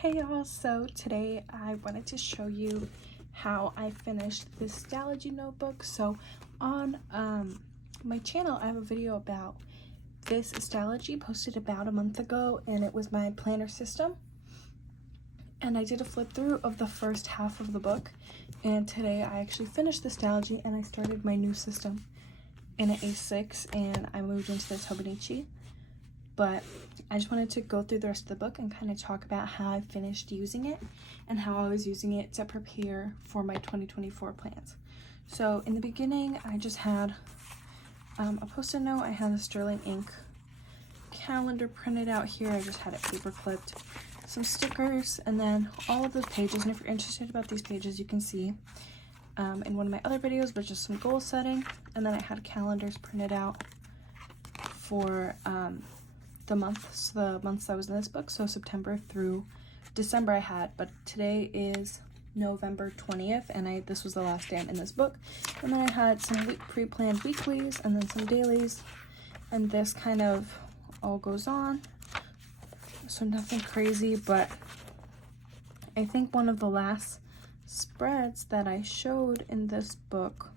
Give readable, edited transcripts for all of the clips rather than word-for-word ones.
Hey y'all, so today I wanted to show you how I finished this stalogy notebook. So on my channel I have a video about this stalogy posted about a month ago, and it was my planner system, and I did a flip through of the first half of the book, and today I actually finished the stalogy and I started my new system in an A6 and I moved into this Hobonichi. But I just wanted to go through the rest of the book and kind of talk about how I finished using it and how I was using it to prepare for my 2024 plans. So in the beginning, I just had a post-it note. I had a sterling ink calendar printed out here. I just had it paper clipped, some stickers, and then all of those pages. And if you're interested about these pages, you can see in one of my other videos, but just some goal setting. And then I had calendars printed out for the months that was in this book, so September through December I had, but today is November 20th and this was the last day I'm in this book. And then I had some pre-planned weeklies and then some dailies, and this kind of all goes on, so nothing crazy. But I think one of the last spreads that I showed in this book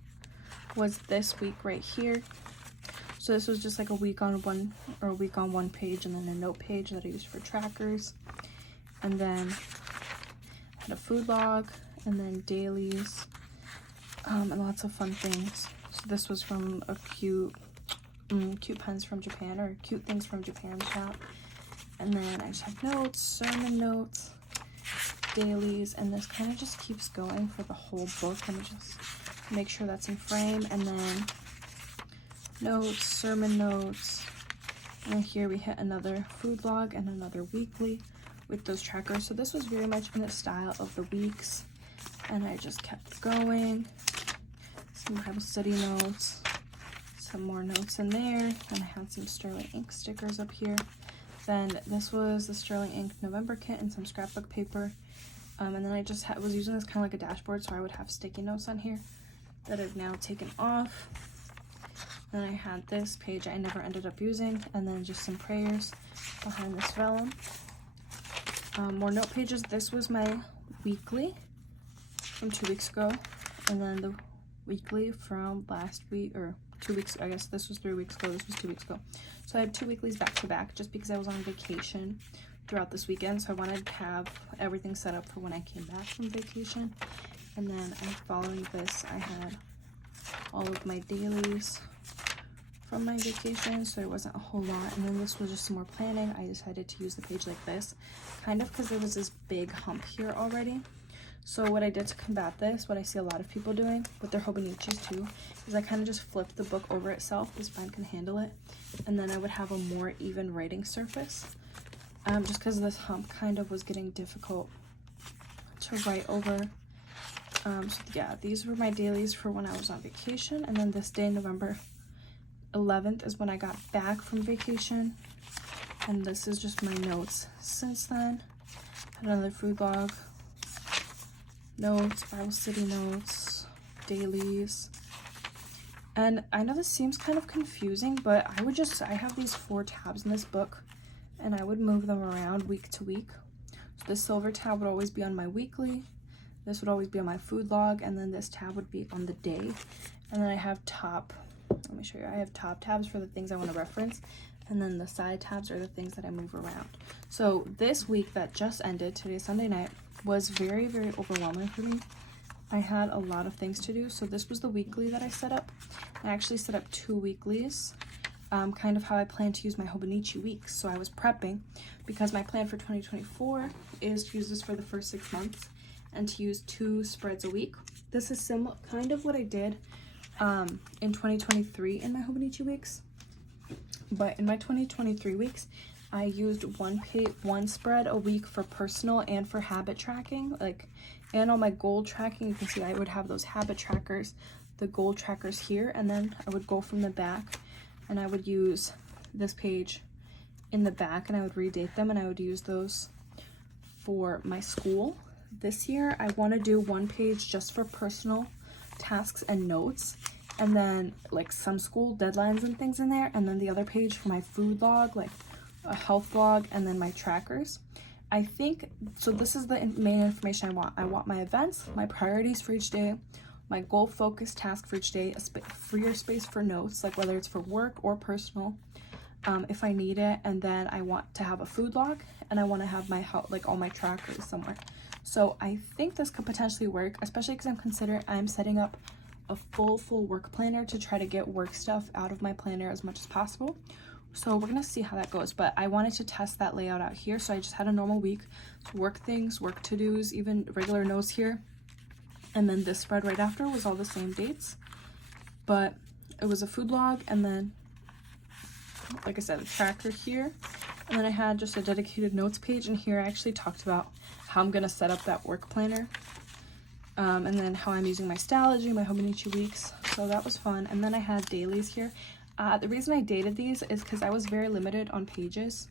was this week right here. So this was just like a week on one page, and then a note page that I used for trackers. And then I had a food log, and then dailies, and lots of fun things. So this was from a cute pens from Japan, or cute things from Japan shop. And then I just have notes, sermon notes, dailies, and this kind of just keeps going for the whole book. Let me just make sure that's in frame. And then notes, sermon notes, and here we hit another food log and another weekly with those trackers. So this was very much in the style of the weeks, and I just kept going. Some Bible study notes, some more notes in there, and I had some sterling ink stickers up here. Then this was the sterling ink November kit and some scrapbook paper, and then I just was using this kind of like a dashboard, so I would have sticky notes on here that I've now taken off. Then I had this page I never ended up using, and then just some prayers behind this vellum. More note pages. This was my weekly from 2 weeks ago, and then the weekly from last week, or 2 weeks, I guess this was 3 weeks ago, this was 2 weeks ago. So I have 2 weeklies back to back just because I was on vacation throughout this weekend, so I wanted to have everything set up for when I came back from vacation. And then following this, I had all of my dailies from my vacation, so there wasn't a whole lot. And then this was just some more planning. I decided to use the page like this, kind of because there was this big hump here already. So what I did to combat this, what I see a lot of people doing with their Hobonichis too, is I kind of just flipped the book over itself. This spine can handle it, and then I would have a more even writing surface, just because this hump kind of was getting difficult to write over. So yeah, these were my dailies for when I was on vacation. And then this day, November 11th, is when I got back from vacation, and this is just my notes since then. Another food log, notes, Bible study notes, dailies. And I know this seems kind of confusing, but I have these 4 tabs in this book, and I would move them around week to week. So the silver tab would always be on my weekly, this would always be on my food log, and then this tab would be on the day. And then I have let me show you. I have top tabs for the things I want to reference, and then the side tabs are the things that I move around. So this week that just ended, today is Sunday night, was very, very overwhelming for me. I had a lot of things to do. So this was the weekly that I set up. I actually set up 2 weeklies, kind of how I plan to use my Hobonichi weeks. So I was prepping because my plan for 2024 is to use this for the first 6 months and to use 2 spreads a week. This is kind of what I did in 2023 in my Hobonichi weeks, but in my 2023 weeks I used one spread a week for personal and for habit tracking, and on my goal tracking. You can see I would have those habit trackers, the goal trackers here, and then I would go from the back and I would use this page in the back, and I would redate them, and I would use those for my school. This year I want to do one page just for personal tasks and notes, and then like some school deadlines and things in there, and then the other page for my food log, like a health log, and then my trackers. I think, so this is the main information I want. I want my events, my priorities for each day, my goal focused task for each day, a freer space for notes, like whether it's for work or personal, if I need it. And then I want to have a food log, and I want to have my like all my trackers somewhere. So I think this could potentially work, especially because I'm setting up a full work planner to try to get work stuff out of my planner as much as possible. So we're gonna see how that goes, but I wanted to test that layout out here. So I just had a normal week, so work things, work to-dos, even regular notes here. And then this spread right after was all the same dates, but it was a food log, and then, like I said, a tracker here. And then I had just a dedicated notes page, and here I actually talked about how I'm gonna set up that work planner. And then how I'm using my stalogy, my Hobonichi weeks. So that was fun. And then I had dailies here. The reason I dated these is because I was very limited on pages,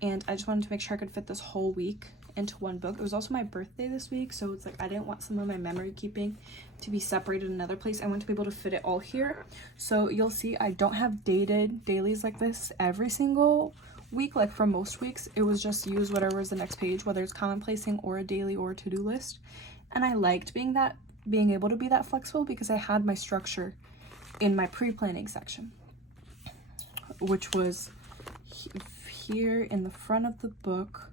and I just wanted to make sure I could fit this whole week into one book. It was also my birthday this week, so it's like I didn't want some of my memory keeping to be separated in another place. I want to be able to fit it all here. So you'll see I don't have dated dailies like this every single week. Like for most weeks, it was just use whatever is the next page, whether it's commonplacing or a daily or a to-do list. And I liked being able to be that flexible because I had my structure in my pre-planning section, which was here in the front of the book,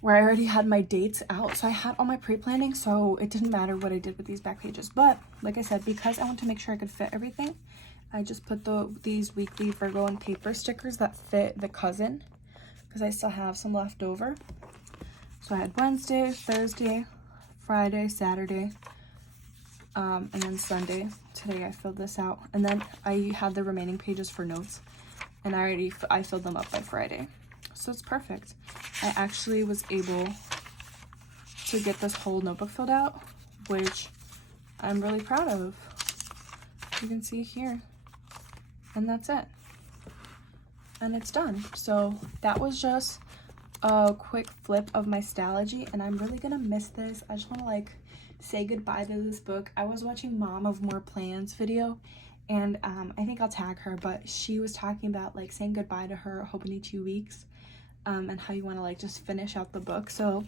where I already had my dates out. So I had all my pre-planning, so it didn't matter what I did with these back pages. But like I said, because I want to make sure I could fit everything, I just put these weekly Virgo and paper stickers that fit the cousin, because I still have some left over. So I had Wednesday, Thursday, Friday, Saturday, and then Sunday. Today I filled this out, and then I had the remaining pages for notes, and I filled them up by Friday. So it's perfect. I actually was able to get this whole notebook filled out, which I'm really proud of. You can see here, and that's it, and it's done. So that was just a quick flip of my stalogy, and I'm really gonna miss this. I just want to like say goodbye to this book. I was watching Mom of More Plans video, and I think I'll tag her, but she was talking about like saying goodbye to her Hobonichi weeks, and how you want to like just finish out the book. So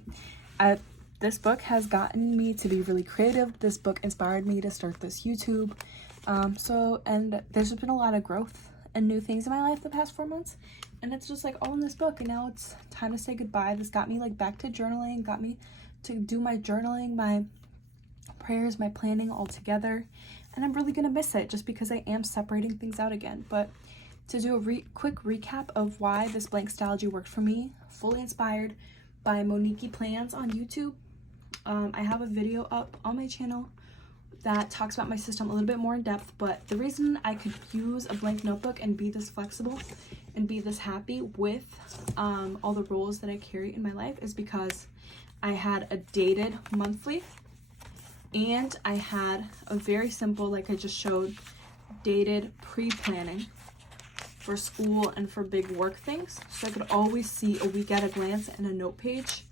this book has gotten me to be really creative. This book inspired me to start this YouTube, and there's just been a lot of growth and new things in my life the past 4 months, and it's just like all in this book. And now it's time to say goodbye. This got me like back to journaling, got me to do my journaling, my prayers, my planning all together, and I'm really gonna miss it just because I am separating things out again. But to do a quick recap of why this blank stalogy worked for me, fully inspired by Monique Plans on YouTube. I have a video up on my channel that talks about my system a little bit more in depth, but the reason I could use a blank notebook and be this flexible and be this happy with all the rules that I carry in my life is because I had a dated monthly, and I had a very simple, like I just showed, dated pre-planning for school and for big work things, so I could always see a week at a glance and a note page.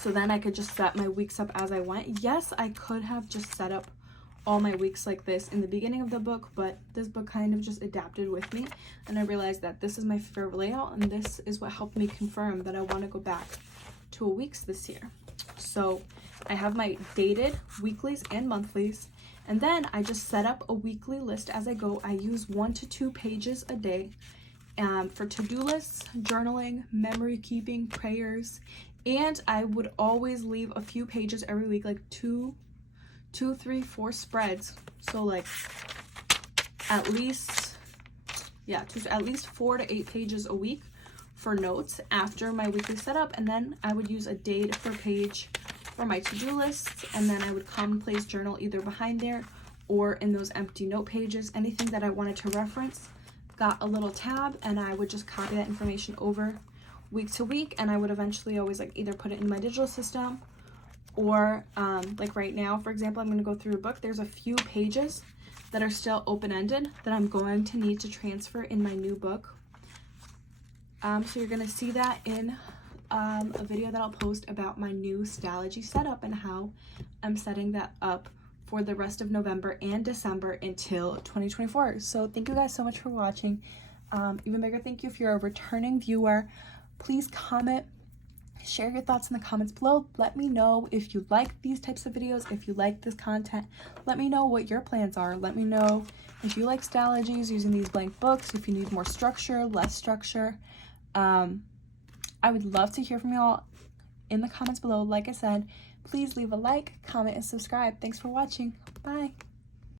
So then I could just set my weeks up as I went. Yes, I could have just set up all my weeks like this in the beginning of the book, but this book kind of just adapted with me, and I realized that this is my favorite layout, and this is what helped me confirm that I want to go back to a weeks this year. So I have my dated weeklies and monthlies, and then I just set up a weekly list as I go. I use 1 to 2 pages a day for to-do lists, journaling, memory keeping, prayers, and I would always leave a few pages every week, like 2, 3, 4 spreads. So like at least 4 to 8 pages a week for notes after my weekly setup, and then I would use a date per page for my to-do lists, and then I would commonplace journal either behind there or in those empty note pages. Anything that I wanted to reference got a little tab, and I would just copy that information over week to week, and I would eventually always like either put it in my digital system or like right now, for example, I'm going to go through a book. There's a few pages that are still open-ended that I'm going to need to transfer in my new book. So you're going to see that in a video that I'll post about my new stalogy setup and how I'm setting that up for the rest of November and December until 2024. So thank you guys so much for watching. Even bigger thank you if you're a returning viewer. Please comment, share your thoughts in the comments below. Let me know if you like these types of videos, if you like this content. Let me know what your plans are. Let me know if you like stalogies using these blank books, if you need more structure, less structure. I would love to hear from y'all in the comments below. Like I said, please leave a like, comment, and subscribe. Thanks for watching. Bye.